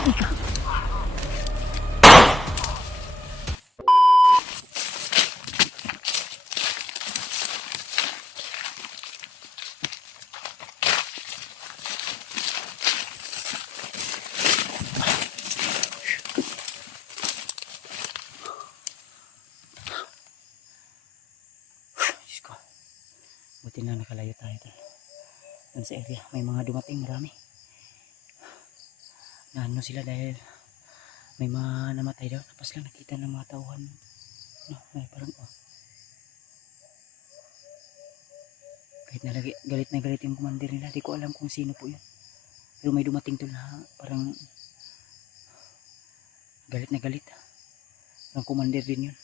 Buti na nakalayo tayo dun sa area. May mga dumating, marami. Naano sila dahil may mga namatay daw. Tapos lang nakita ng mga tauhan. No, may parang galit na galit yung commander nila. Di ko alam kung sino po yun. Pero may dumating to na parang galit na galit. Parang commander din yun.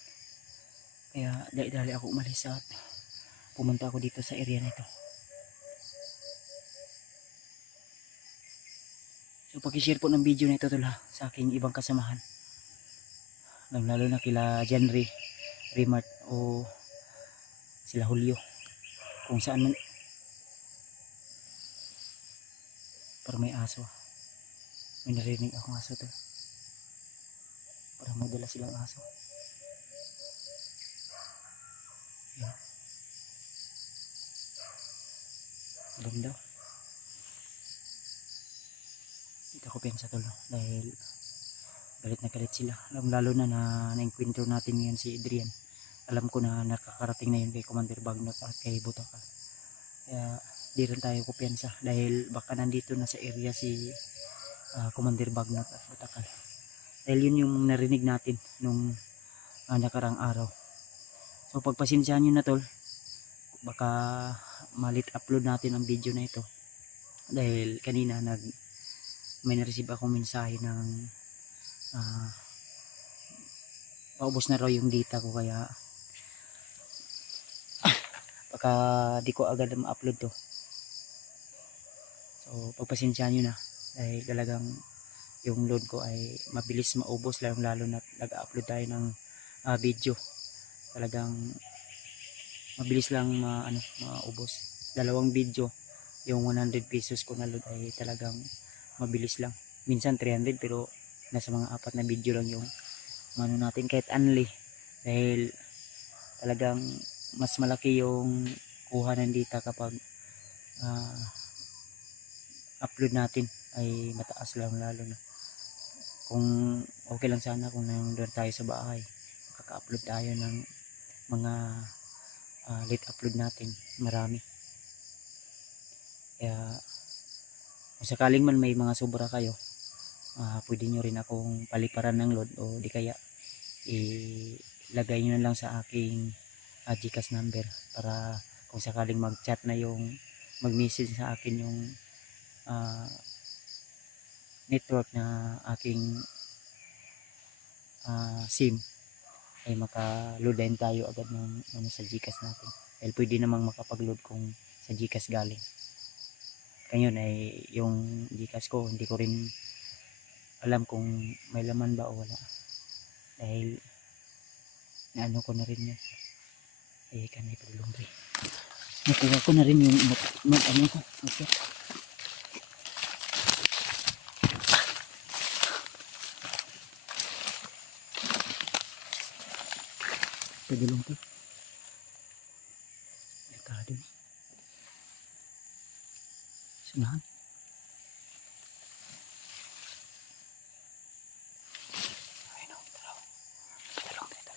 Kaya dali-dali ako umalis at pumunta ako dito sa area na ito. So pag-share po ng video na ito sa aking ibang kasamahan. Lalo na kila Janry, Remart o sila Julio. Kung saan man. Parang may aso. May narinig akong aso to. Parang may dala silang aso. Yan. Ganda. Dito ako piyansa tol dahil galit na galit sila. Lalo na na-enkwentro natin ngayon si Adrian. Alam ko na nakakarating na yun kay Commander Bagnot at kay Butaka. Kaya di rin tayo kupiyansa dahil baka nandito na sa area si Commander Bagnot at Butaka. Dahil yun yung narinig natin nung nakarang araw. So pagpasensyahan nyo na tol, baka malit upload natin ang video na ito dahil kanina may na-receive akong mensahe ng paubos na raw yung data ko, kaya baka di ko agad ma-upload to. So pagpasensyahan nyo na dahil talagang yung load ko ay mabilis maubos, lalo na nag-upload tayo ng video. Talagang mabilis lang maubos. Dalawang video, yung 100 pesos ko na load ay talagang mabilis lang. Minsan 300 pero nasa mga 4 na video lang yung natin kahit only. Dahil talagang mas malaki yung kuha ng data kapag upload natin ay mataas lang, lalo na kung okay lang sana kung nandun tayo sa bahay, makaka-upload tayo ng mga late upload natin marami. Kaya kung sakaling man may mga sobra kayo, pwede nyo rin akong paliparan ng load o di kaya ilagay nyo na lang sa aking GCash number para kung sakaling mag-chat na yung mag-message sa akin yung network na aking SIM ay maka-load din tayo agad ng sa GCash natin. Dahil pwede namang makapag-load kung sa GCash galing. Ngayon ay yung GCash ko hindi ko rin alam kung may laman ba o wala. Dahil naano ko na rin yun. Kanay paglumbay. Nakuha ko na rin yung ano ko. Okay. Pagulong to. Delikado ni. Sunahan. Ay no, taraw. Pagulong dito.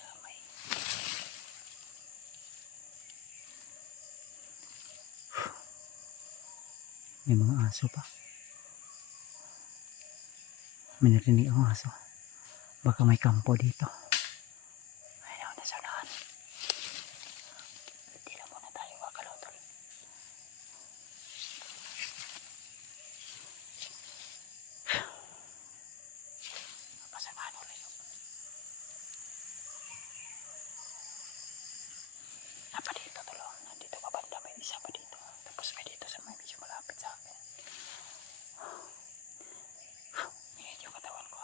Damay. May mga aso pa. May narinig ang aso. Baka may kampo dito. Ayaw na sanahan. Hindi lang muna tayo kakalotol. Napasanahan ulit yun. Napa dito tulo. Nandito pa banda. May isa pa dito. Tapos may dito sa may medyo malapit sa akin. Init yung katawan ko.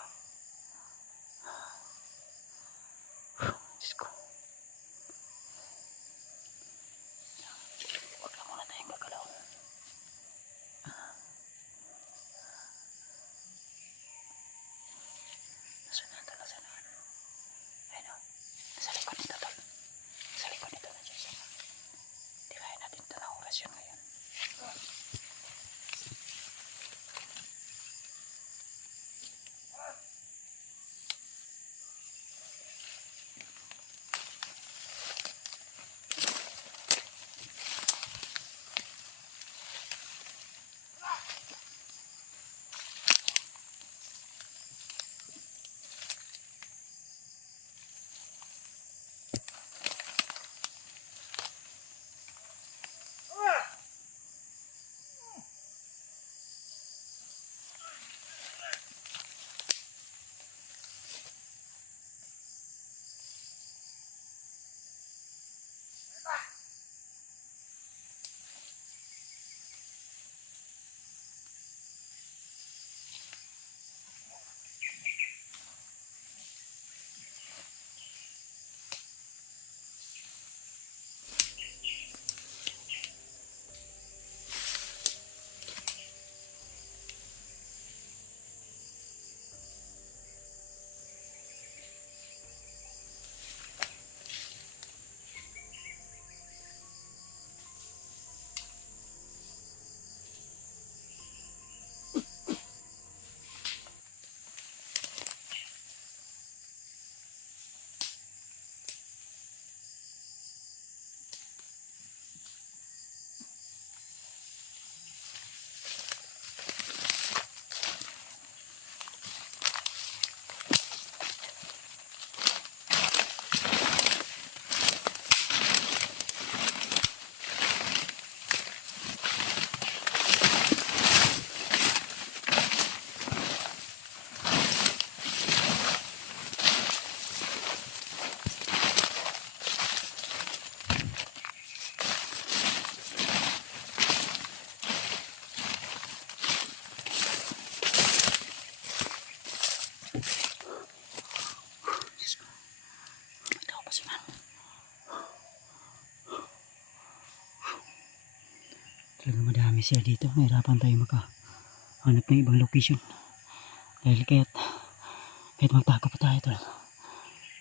Talagang madami sila dito. Mahirapan tayo makahanap ng ibang location. Dahil kahit magtago pa tayo tol,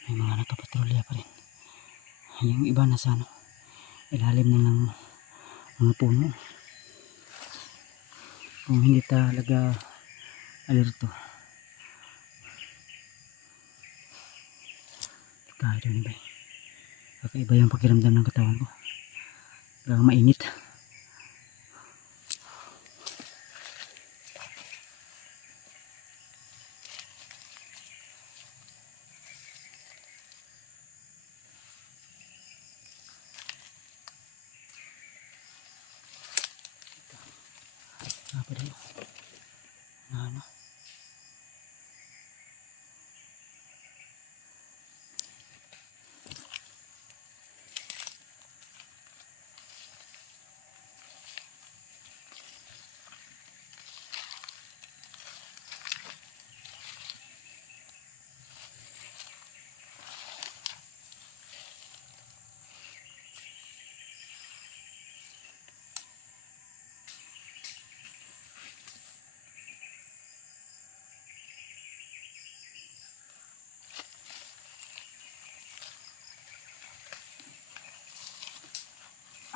may mga nakapatrolya pa rin. Yung iba nasa ilalim na ng mga puno. Kung hindi talaga alerto, tayo doon ba? Kakaiba yung pakiramdam ng katawan ko. Talagang mainit. Apa din? Ano?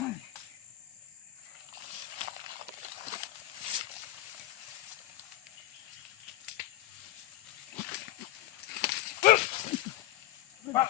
Ay, brad.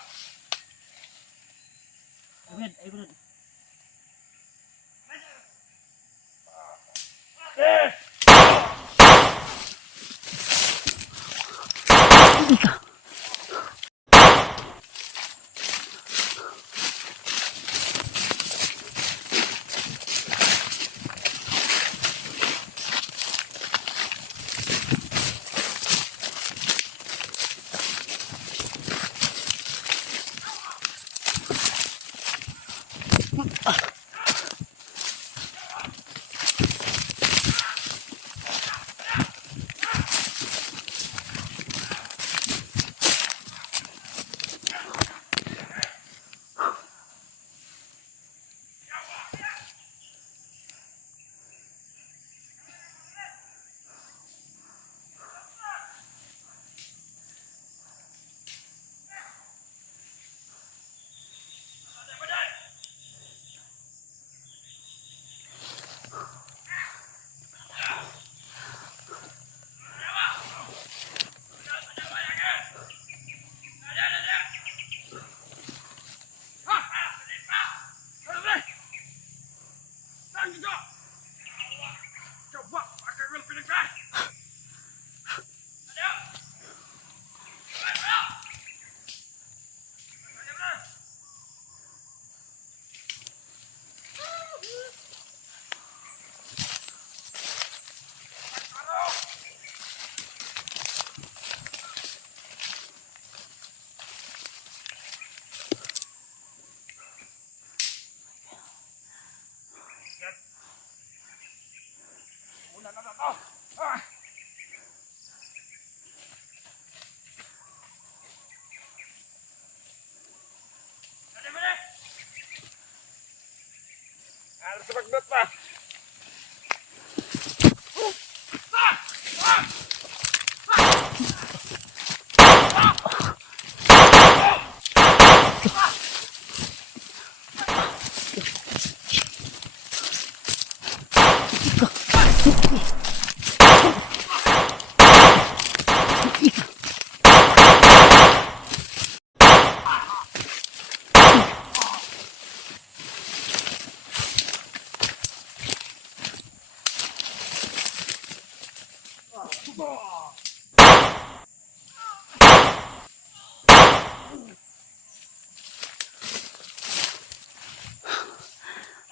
Harus sepak pa.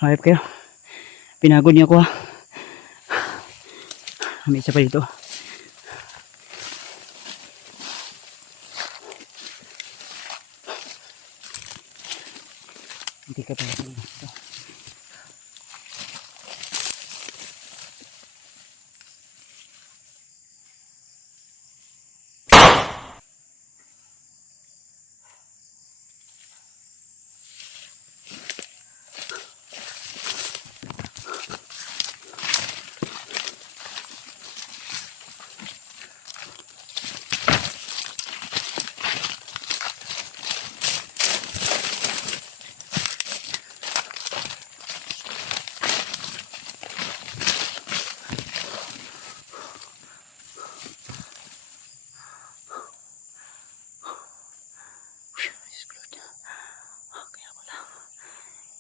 Hayop kayo. Pinagod niya ako ha. May isa pa dito. Hindi ka pa dito.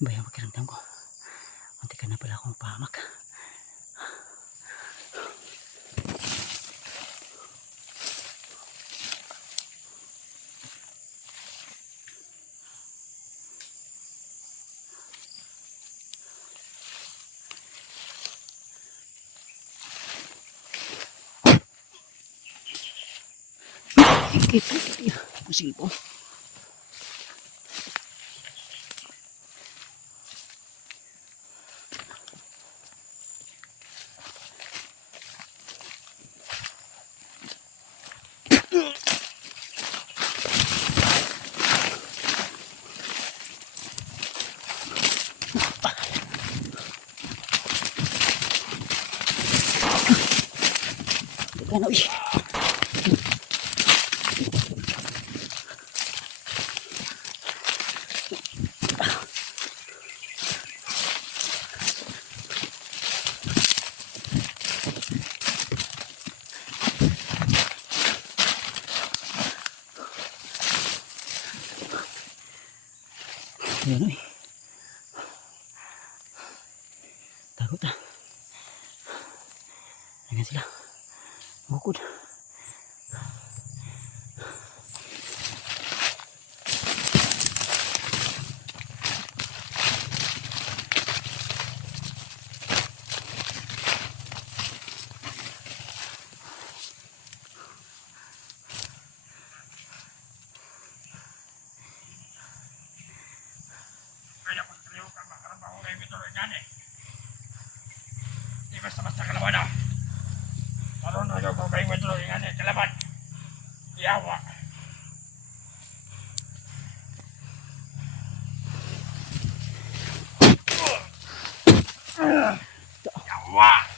Ba yung pakiramdam ko? Munti ka na pala akong pahamak. Ikit. Ang silpo. Teka na, uy. Ayan, uy. Takot ah. Ayan sila. Bukod. Kaya ko sa ka makarap ako kayo ito rin yan eh. Di basta-basta kalaban ah. Karoon ayaw ko kayo ito rin yan eh. Kalaban. Iyawa. Iyawa.